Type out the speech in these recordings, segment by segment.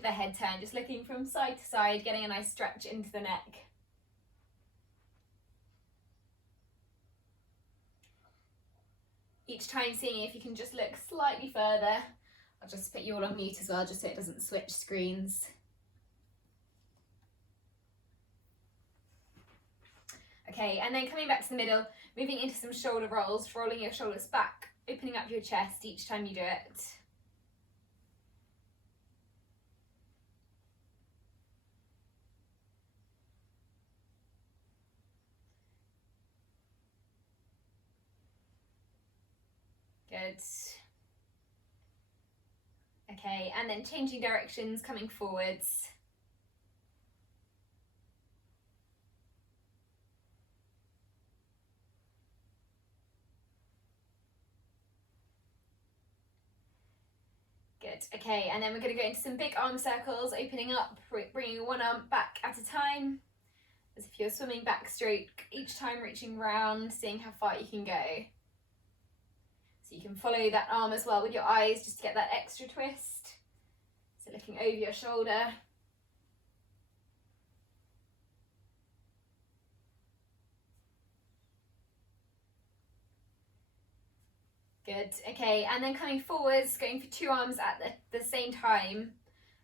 The head turn, just looking from side to side, getting a nice stretch into the neck. Each time seeing if you can just look slightly further. I'll just put you all on mute as well, just so it doesn't switch screens. Okay, and then coming back to the middle, moving into some shoulder rolls, rolling your shoulders back, opening up your chest each time you do it. Good. Okay, and then changing directions, coming forwards. Good. Okay, and then we're going to go into some big arm circles, opening up, bringing one arm back at a time, as if you're swimming backstroke, each time reaching round, seeing how far you can go. So you can follow that arm as well with your eyes, just to get that extra twist. So looking over your shoulder. Good. Okay, and then coming forwards, going for two arms at the same time.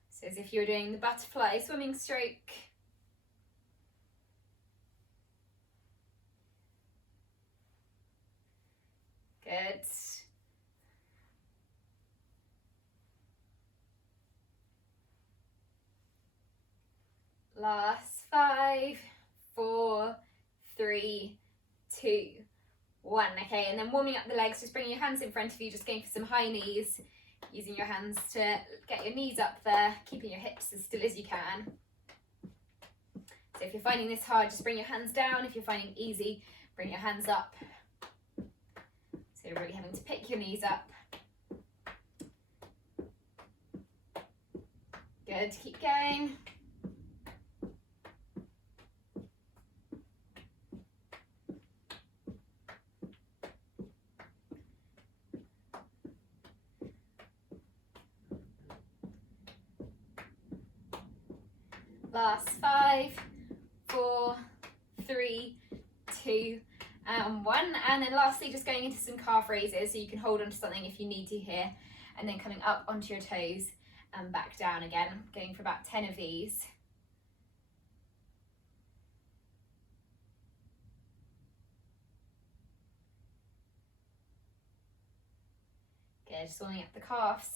So as if you were doing the butterfly swimming stroke. Good. Last 5, 4, 3, 2, 1. Okay, and then warming up the legs, just bringing your hands in front of you, just going for some high knees, using your hands to get your knees up there, keeping your hips as still as you can. So if you're finding this hard, just bring your hands down. If you're finding it easy, bring your hands up. So you're really having to pick your knees up. Good, keep going. Last 5, 4, 3, 2, and 1. And then lastly, just going into some calf raises, so you can hold onto something if you need to here, and then coming up onto your toes and back down again, going for about 10 of these. Good, just warming up the calves.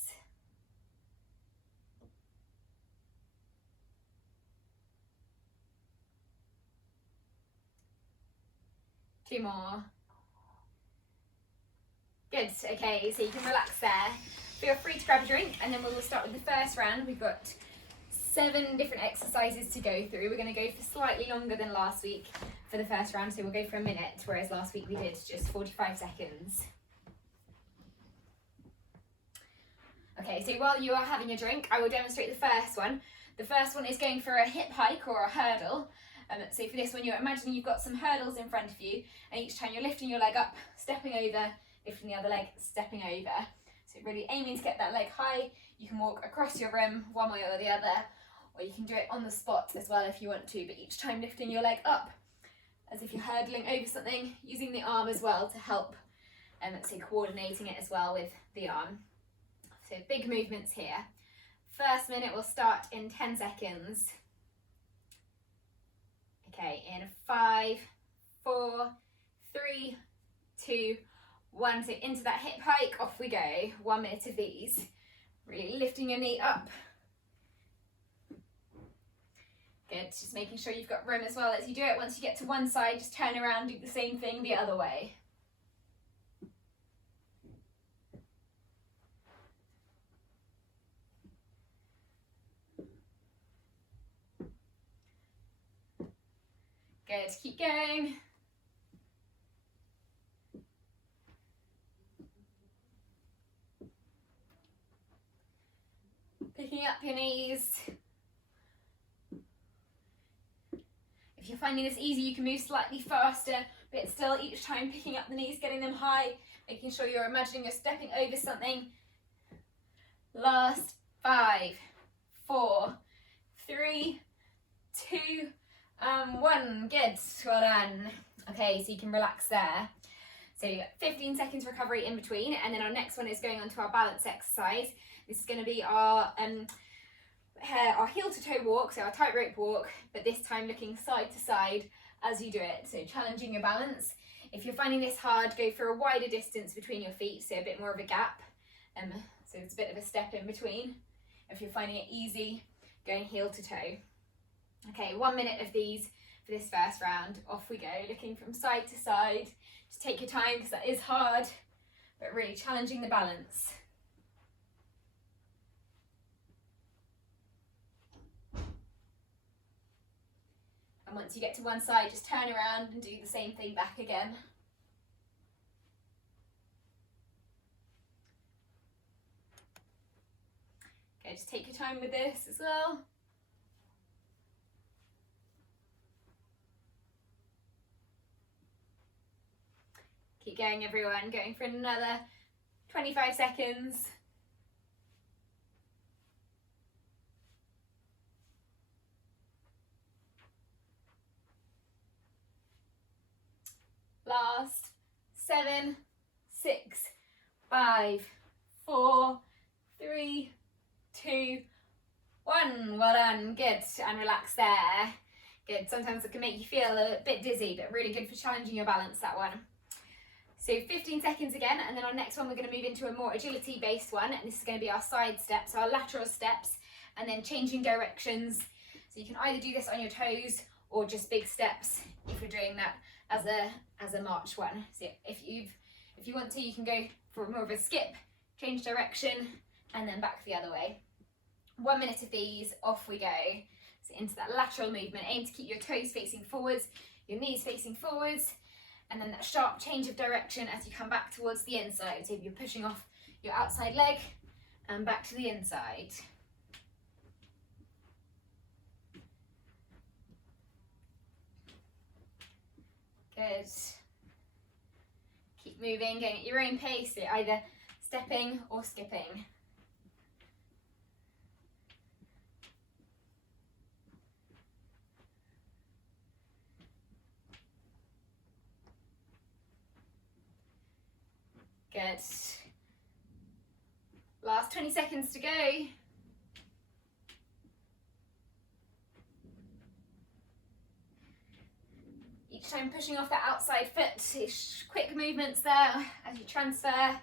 Two more. Good, okay, so you can relax there. Feel free to grab a drink, and then we'll start with the first round. We've got 7 different exercises to go through. We're going to go for slightly longer than last week for the first round, so we'll go for a minute, whereas last week we did just 45 seconds. Okay, so while you are having a drink, I will demonstrate the first one. The first one is going for a hip hike or a hurdle. So for this one, you're imagining you've got some hurdles in front of you, and each time you're lifting your leg up, stepping over, lifting the other leg, stepping over. So really aiming to get that leg high. You can walk across your room one way or the other, or you can do it on the spot as well if you want to, but each time lifting your leg up, as if you're hurdling over something, using the arm as well to help, so coordinating it as well with the arm. So big movements here. First minute will start in 10 seconds. Okay, in 5, 4, 3, 2, 1. So into that hip hike, off we go. 1 minute of these. Really lifting your knee up. Good, just making sure you've got room as well as you do it. Once you get to one side, just turn around, do the same thing the other way. Good, keep going. Picking up your knees. If you're finding this easy, you can move slightly faster, but still each time picking up the knees, getting them high, making sure you're imagining you're stepping over something. Last 5, 4, 3, 2, 1. Good, well done. Okay, so you can relax there. So 15 seconds recovery in between, and then our next one is going on to our balance exercise. This is going to be our heel to toe walk, so our tightrope walk, but this time looking side to side as you do it, so challenging your balance. If you're finding this hard, go for a wider distance between your feet, so a bit more of a gap, so it's a bit of a step in between. If you're finding it easy, going heel to toe. Okay, 1 minute of these for this first round. Off we go, looking from side to side. Just take your time because that is hard, but really challenging the balance. And once you get to one side, just turn around and do the same thing back again. Okay, just take your time with this as well. Keep going, everyone, going for another 25 seconds. Last, 7, 6, 5, 4, 3, 2, 1. Well done, good, and relax there. Good, sometimes it can make you feel a bit dizzy, but really good for challenging your balance, that one. So 15 seconds again, and then our next one we're going to move into a more agility based one, and this is going to be our side steps, our lateral steps, and then changing directions. So you can either do this on your toes or just big steps if you're doing that as a march one. So if you want to, you can go for more of a skip, change direction, and then back the other way. 1 minute of these, off we go. So into that lateral movement, aim to keep your toes facing forwards, your knees facing forwards, and then that sharp change of direction as you come back towards the inside. So if you're pushing off your outside leg and back to the inside. Good. Keep moving, going at your own pace, so either stepping or skipping. Good. Last 20 seconds to go. Each time pushing off that outside foot, quick movements there as you transfer.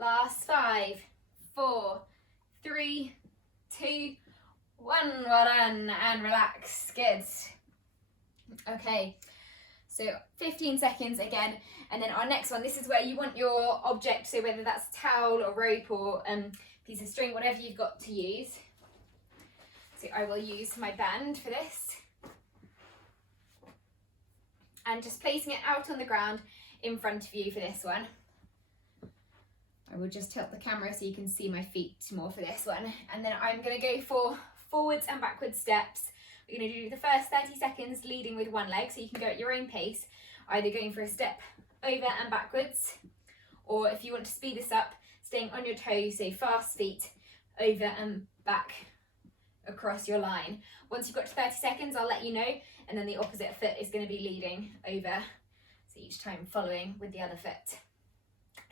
Last 5, 4, 3, 2, 1. Well done, and relax. Good. Okay, so 15 seconds again, and then our next one, this is where you want your object, so whether that's towel or rope or piece of string, whatever you've got to use. So I will use my band for this. And just placing it out on the ground in front of you for this one. I will just tilt the camera so you can see my feet more for this one. And then I'm going to go for forwards and backwards steps. We're going to do the first 30 seconds leading with one leg, so you can go at your own pace, either going for a step over and backwards, or if you want to speed this up, staying on your toes, so fast feet over and back across your line. Once you've got to 30 seconds, I'll let you know, and then the opposite foot is going to be leading over, so each time following with the other foot.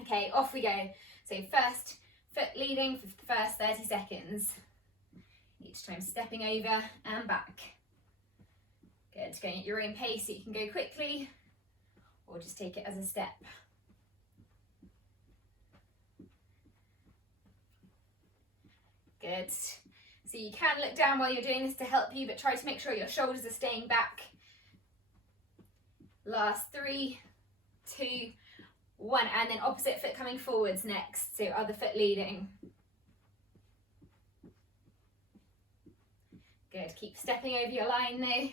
Okay, off we go. So first foot leading for the first 30 seconds. Each time stepping over and back. Good, going at your own pace so you can go quickly or just take it as a step. Good. So you can look down while you're doing this to help you, but try to make sure your shoulders are staying back. Last 3, 2, 1, and then opposite foot coming forwards next, so other foot leading. Good, keep stepping over your line there.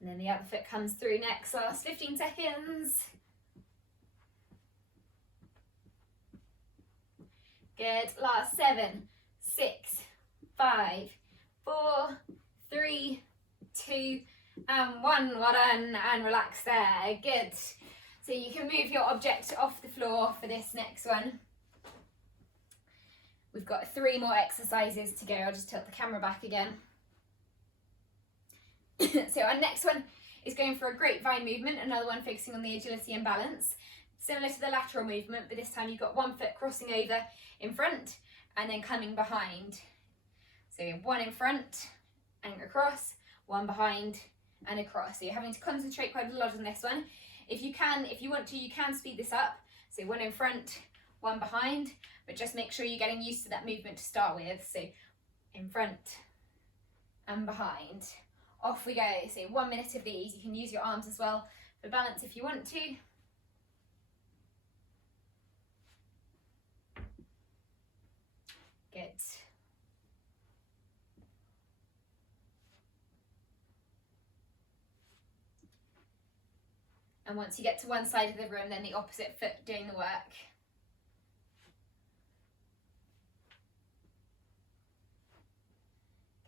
And then the other foot comes through next, last 15 seconds. Good, last 7, 6, 5, 4, 3, 2, and 1. Well done, and relax there. Good. So you can move your object off the floor for this next one. We've got 3 more exercises to go. I'll just tilt the camera back again. So our next one is going for a grapevine movement, another one focusing on the agility and balance. Similar to the lateral movement, but this time you've got one foot crossing over in front and then coming behind. So one in front and across, one behind and across. So you're having to concentrate quite a lot on this one. If you want to, you can speed this up. So one in front, one behind, but just make sure you're getting used to that movement to start with. So in front and behind. Off we go. So 1 minute of these. You can use your arms as well for balance if you want to. Good. And once you get to one side of the room, then the opposite foot doing the work.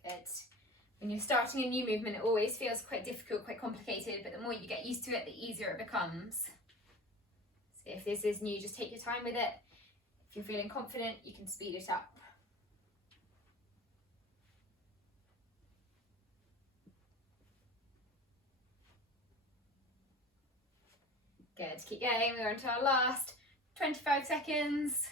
Good. When you're starting a new movement, it always feels quite difficult, quite complicated, but the more you get used to it, the easier it becomes. So if this is new, just take your time with it. If you're feeling confident, you can speed it up. Good, keep going, we're on to our last 25 seconds.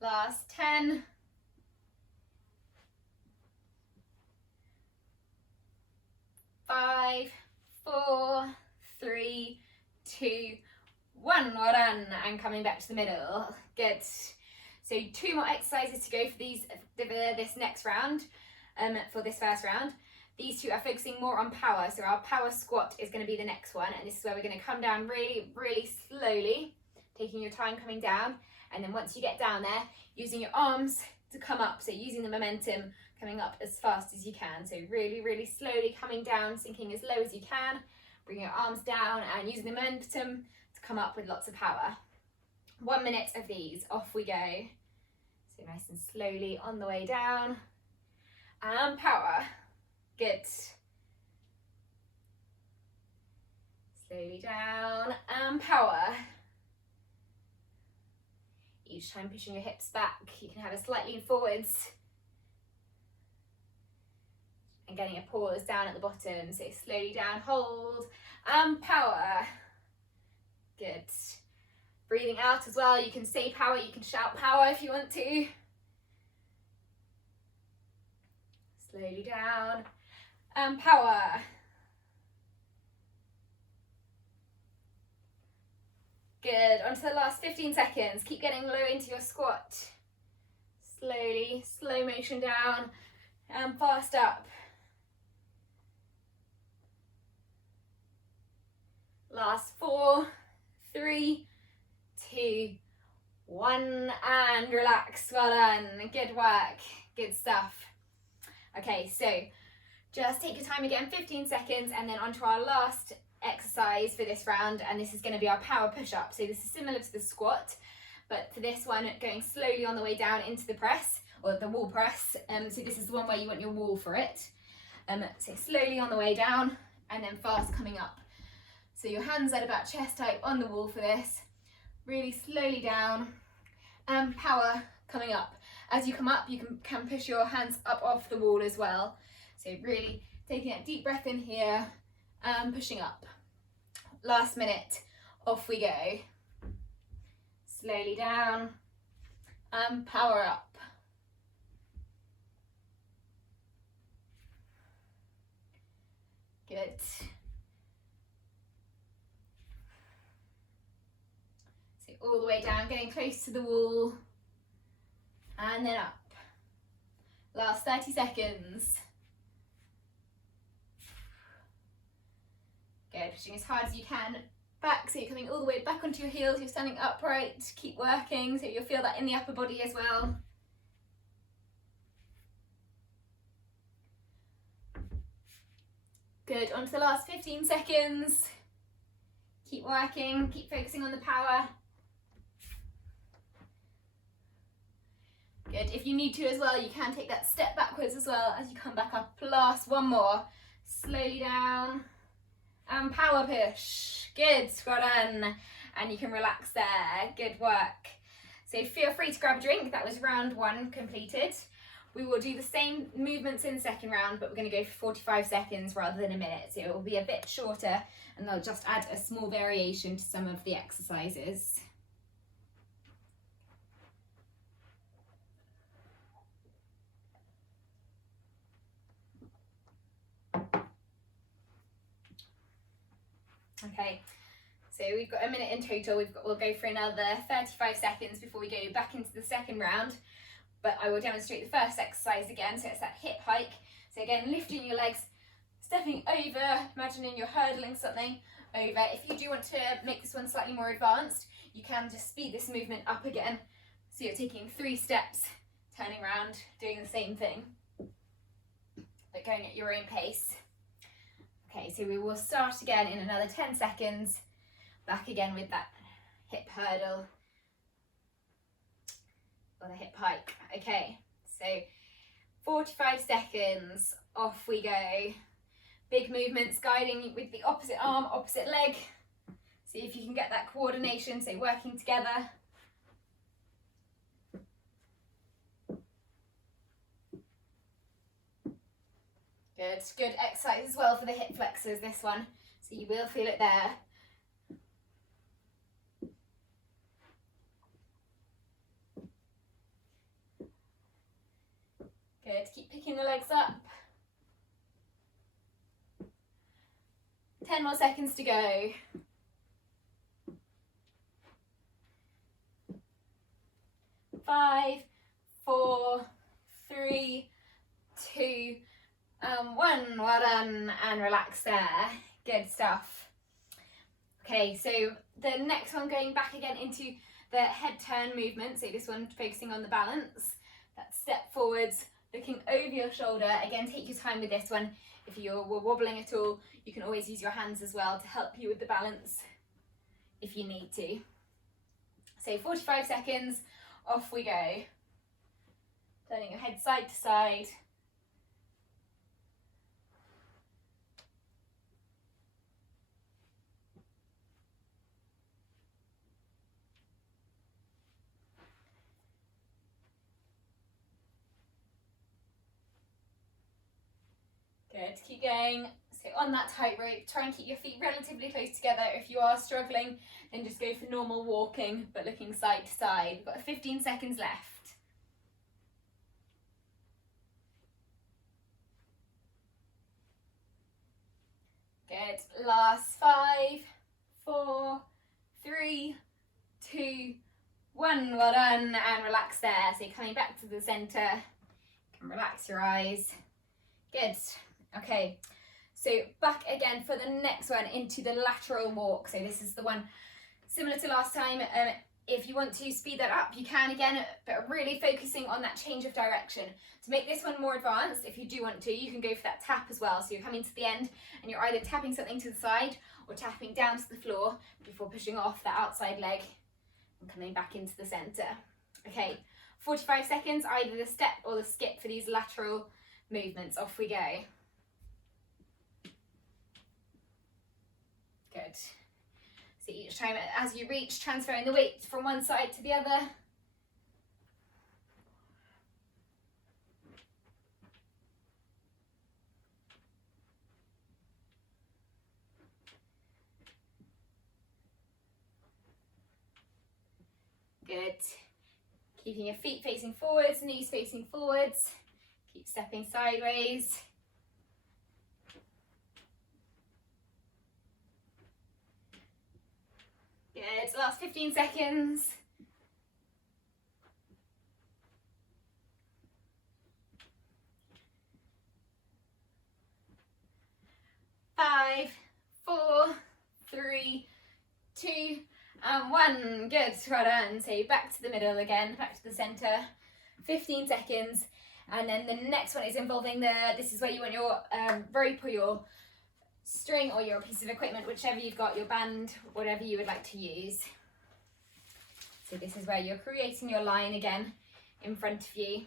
Last 10. 5, 4, 3, 2, 1. Well done. And coming back to the middle. Good. So 2 more exercises to go for this next round, for this first round. These 2 are focusing more on power. So our power squat is going to be the next one. And this is where we're going to come down really, really slowly, taking your time coming down. And then once you get down there, using your arms to come up. So using the momentum, coming up as fast as you can. So really, really slowly coming down, sinking as low as you can. Bring your arms down and using the momentum to come up with lots of power. 1 minute of these, off we go. So nice and slowly on the way down. And power. Good. Slowly down and power. Each time pushing your hips back, you can have a slight lean forwards. And getting a pause down at the bottom. So slowly down, hold, and power. Good. Breathing out as well. You can say power, you can shout power if you want to. Slowly down, and power. Good, on to the last 15 seconds. Keep getting low into your squat. Slowly, slow motion down and fast up. Last 4, 3, 2, 1, and relax. Well done, good work, good stuff. Okay, so just take your time again, 15 seconds, and then on to our last exercise for this round, and this is going to be our power push-up. So this is similar to the squat, but for this one, going slowly on the way down into the press, or the wall press. So this is the one where you want your wall for it. So slowly on the way down, and then fast coming up. So your hands at about chest height on the wall for this. Really slowly down, and power coming up. As you come up, you can push your hands up off the wall as well. So really taking a deep breath in here, and pushing up. Last minute, off we go. Slowly down, and power up. Good. So all the way down, getting close to the wall, and then up. Last 30 seconds. Good, pushing as hard as you can back, so you're coming all the way back onto your heels, you're standing upright, keep working, so you'll feel that in the upper body as well. Good, on to the last 15 seconds. Keep working, keep focusing on the power. Good. If you need to as well, you can take that step backwards as well as you come back up. Last one more. Slowly down and power push. Good, well done. And you can relax there. Good work. So feel free to grab a drink. That was round 1 completed. We will do the same movements in the second round, but we're going to go for 45 seconds rather than a minute. So it will be a bit shorter, and they'll just add a small variation to some of the exercises. Okay, so we've got a minute in total. We'll go for another 35 seconds before we go back into the second round. But I will demonstrate the first exercise again. So it's that hip hike. So again, lifting your legs, stepping over, imagining you're hurdling something over. If you do want to make this one slightly more advanced, you can just speed this movement up again. So you're taking 3 steps, turning around, doing the same thing, but going at your own pace. Okay, so we will start again in another 10 seconds, back again with that hip hurdle or the hip hike. Okay, so 45 seconds, off we go. Big movements, guiding with the opposite arm, opposite leg. See if you can get that coordination, so working together. Good, good exercise as well for the hip flexors, this one. So you will feel it there. Good, keep picking the legs up. 10 more seconds to go. 5, 4, 3, 2, 1. Well done, and relax there. Good stuff. Okay, so the next one, going back again into the head turn movement. So this one focusing on the balance. That step forwards, looking over your shoulder. Again, take your time with this one. If you were wobbling at all, you can always use your hands as well to help you with the balance if you need to. So 45 seconds, off we go. Turning your head side to side. Good, keep going. So on that tightrope, try and keep your feet relatively close together. If you are struggling, then just go for normal walking, but looking side to side. We've got 15 seconds left. Good, last 5, 4, 3, 2, 1. Well done, and relax there. So you're coming back to the center. You can relax your eyes. Good. Okay, so back again for the next one into the lateral walk. So this is the one similar to last time. If you want to speed that up, you can again, but really focusing on that change of direction. To make this one more advanced, if you do want to, you can go for that tap as well. So you're coming to the end and you're either tapping something to the side or tapping down to the floor before pushing off that outside leg and coming back into the center. Okay, 45 seconds, either the step or the skip for these lateral movements. Off we go. Good. So each time as you reach, transferring the weight from one side to the other. Good. Keeping your feet facing forwards, knees facing forwards. Keep stepping sideways. Good, last 15 seconds. Five, 4, 3, 2, and 1. Good, well done. So back to the middle again, back to the center. 15 seconds. And then the next one is involving this is where you want your rope or your string or your piece of equipment, whichever you've got, your band, whatever you would like to use. So this is where you're creating your line again in front of you.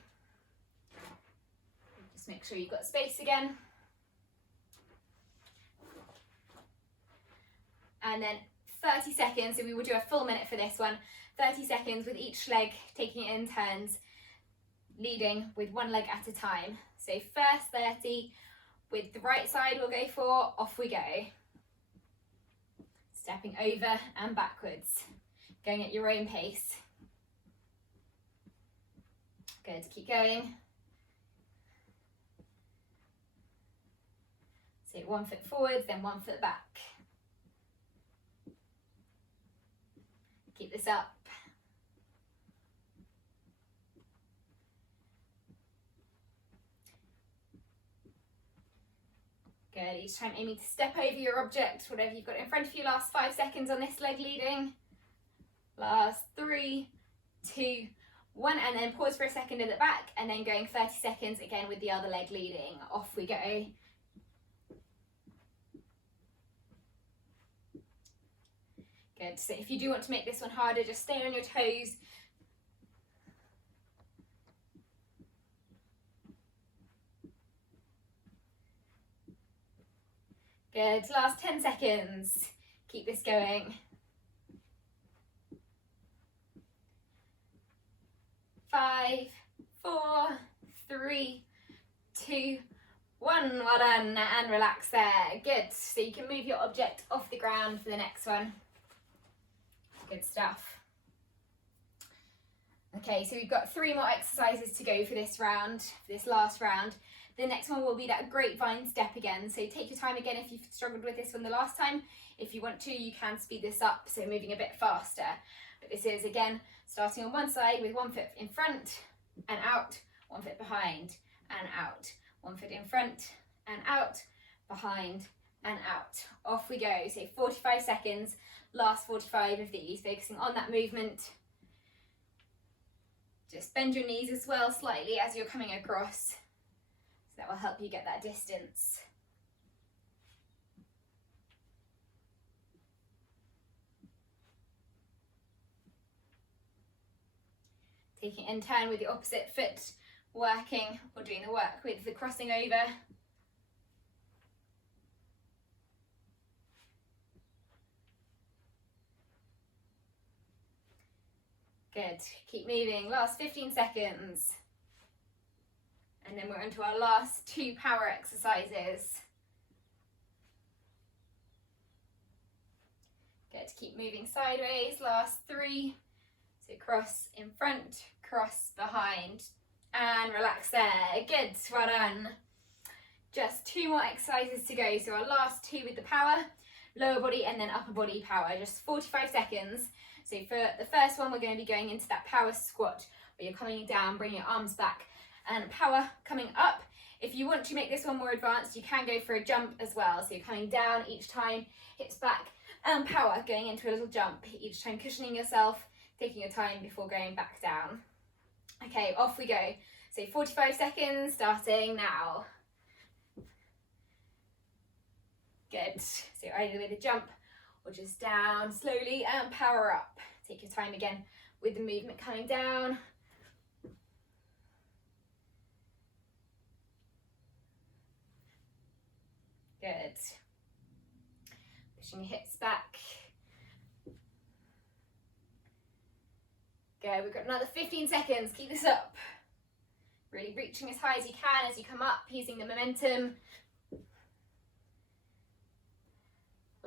Just make sure you've got space again. And then 30 seconds, so we will do a full minute for this one. 30 seconds with each leg, taking it in turns, leading with one leg at a time. So first 30 with the right side we'll go for, off we go. Stepping over and backwards, going at your own pace. Good, keep going. So 1 foot forwards, then 1 foot back. Keep this up. Good, each time aiming to step over your object, whatever you've got in front of you. Last 5 seconds on this leg leading. Last 3, 2, 1, and then pause for a second at the back, and then going 30 seconds again with the other leg leading. Off we go. Good, so if you do want to make this one harder, just stay on your toes. Good, last 10 seconds. Keep this going. 5, 4, 3, 2, 1. Well done, and relax there. Good, so you can move your object off the ground for the next one. Good stuff. Okay, so we've got 3 more exercises to go for this round, for this last round. The next one will be that grapevine step again. So take your time again if you've struggled with this one the last time. If you want to, you can speed this up, so moving a bit faster. But this is, again, starting on one side with 1 foot in front and out, 1 foot behind and out. 1 foot in front and out, behind and out. Off we go. So 45 seconds. Last 45 of these, focusing on that movement. Just bend your knees as well slightly as you're coming across, so that will help you get that distance. Taking it in turn with the opposite foot, working or doing the work with the crossing over. Good, keep moving, last 15 seconds. And then we're into our last 2 power exercises. Good, keep moving sideways, last 3. So cross in front, cross behind, and relax there. Good, well done. Just 2 more exercises to go. So our last 2 with the power, lower body and then upper body power, just 45 seconds. So for the first one, we're going to be going into that power squat, where you're coming down, bringing your arms back, and power coming up. If you want to make this one more advanced, you can go for a jump as well. So you're coming down each time, hips back, and power, going into a little jump, each time cushioning yourself, taking your time before going back down. Okay, off we go. So 45 seconds, starting now. Good, so either with a jump or just down slowly and power up. Take your time again with the movement coming down. Good. Pushing your hips back. Good, we've got another 15 seconds, keep this up. Really reaching as high as you can as you come up, using the momentum.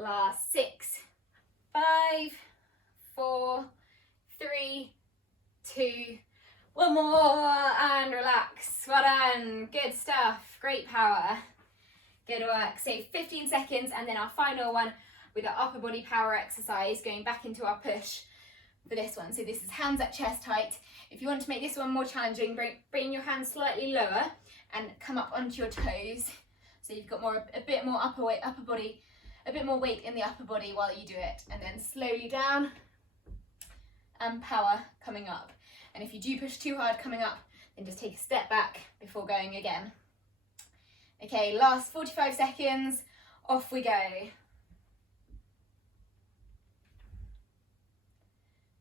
Last 6, 5, 4, 3, 2, 1 more, and relax. Well done, good stuff, great power. Good work. So 15 seconds, and then our final one with our upper body power exercise, going back into our push for this one. So this is hands at chest height. If you want to make this one more challenging, bring your hands slightly lower and come up onto your toes. So you've got a bit more a bit more weight in the upper body while you do it, and then slowly down and power coming up. And if you do push too hard coming up, then just take a step back before going again. Okay, last 45 seconds, off we go.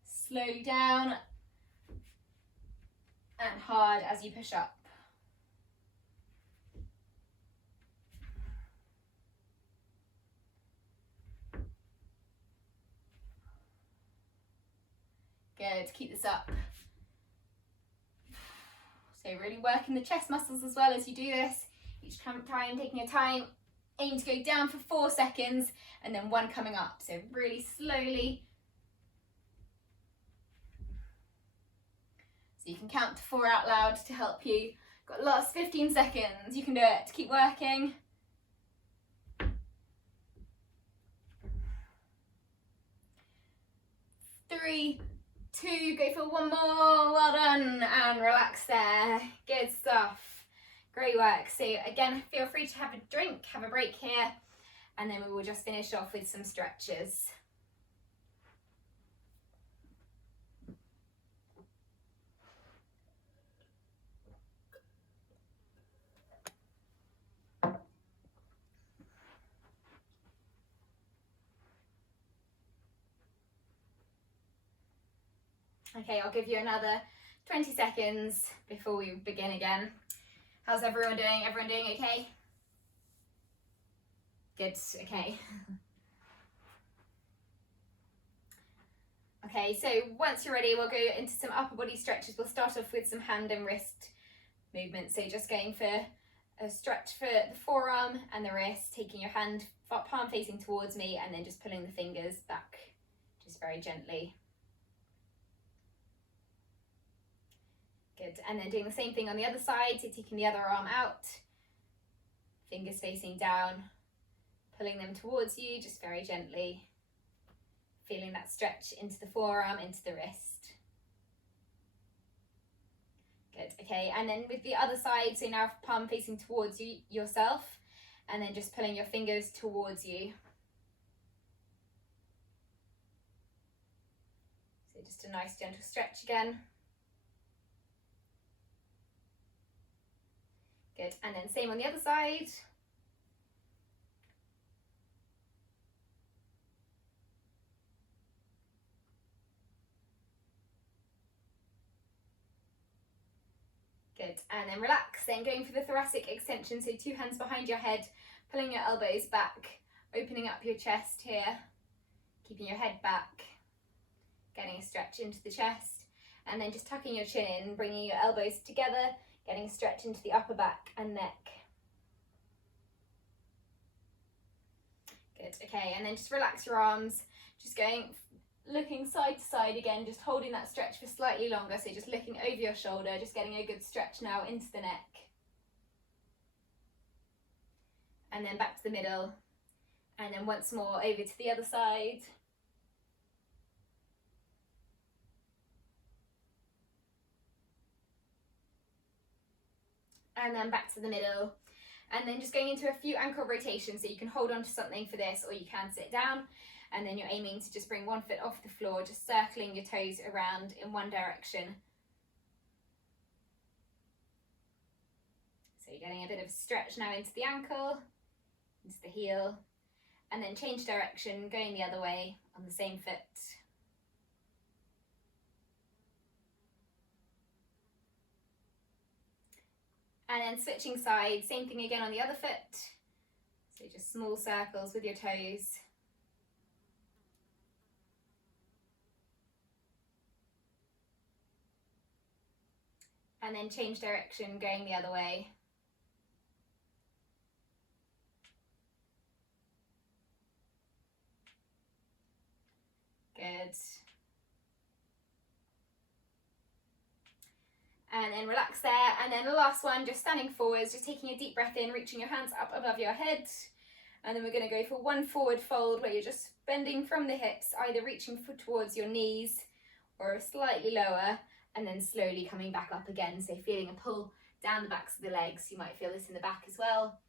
Slowly down and hard as you push up. Good, keep this up. So really working the chest muscles as well as you do this. Each time taking your time, aim to go down for 4 seconds and then 1 coming up. So really slowly. So you can count to 4 out loud to help you. Got last 15 seconds, you can do it. Keep working. 3, 2, go for 1 more, well done, and relax there. Good stuff, great work. So again, feel free to have a drink, have a break here, and then we will just finish off with some stretches. Okay, I'll give you another 20 seconds before we begin again. How's everyone doing? Everyone doing okay? Good, okay. Okay, so once you're ready, we'll go into some upper body stretches. We'll start off with some hand and wrist movements. So just going for a stretch for the forearm and the wrist, taking your hand palm facing towards me and then just pulling the fingers back, just very gently. Good, and then doing the same thing on the other side, so taking the other arm out, fingers facing down, pulling them towards you, just very gently, feeling that stretch into the forearm, into the wrist. Good, okay, and then with the other side, so now palm facing towards you, yourself, and then just pulling your fingers towards you. So just a nice gentle stretch again. Good, and then same on the other side. Good, and then relax, then going for the thoracic extension, so 2 hands behind your head, pulling your elbows back, opening up your chest here, keeping your head back, getting a stretch into the chest, and then just tucking your chin in, bringing your elbows together, getting a stretch into the upper back and neck. Good, okay, and then just relax your arms, just looking side to side again, just holding that stretch for slightly longer, so just looking over your shoulder, just getting a good stretch now into the neck. And then back to the middle, and then once more over to the other side. And then back to the middle, and then just going into a few ankle rotations, so you can hold on to something for this or you can sit down, and then you're aiming to just bring 1 foot off the floor, just circling your toes around in one direction. So you're getting a bit of stretch now into the ankle, into the heel, and then change direction, going the other way on the same foot. And then switching sides, same thing again on the other foot. So just small circles with your toes. And then change direction, going the other way. Good. And then relax there, and then the last one, just standing forwards, just taking a deep breath in, reaching your hands up above your head, and then we're going to go for 1 forward fold where you're just bending from the hips, either reaching towards your knees or slightly lower, and then slowly coming back up again, so feeling a pull down the backs of the legs. You might feel this in the back as well,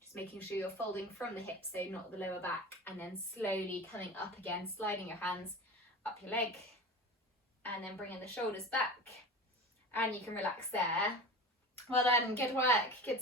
just making sure you're folding from the hips, so not the lower back, and then slowly coming up again, sliding your hands up your leg, and then bringing the shoulders back. And you can relax there. Well done, good work, good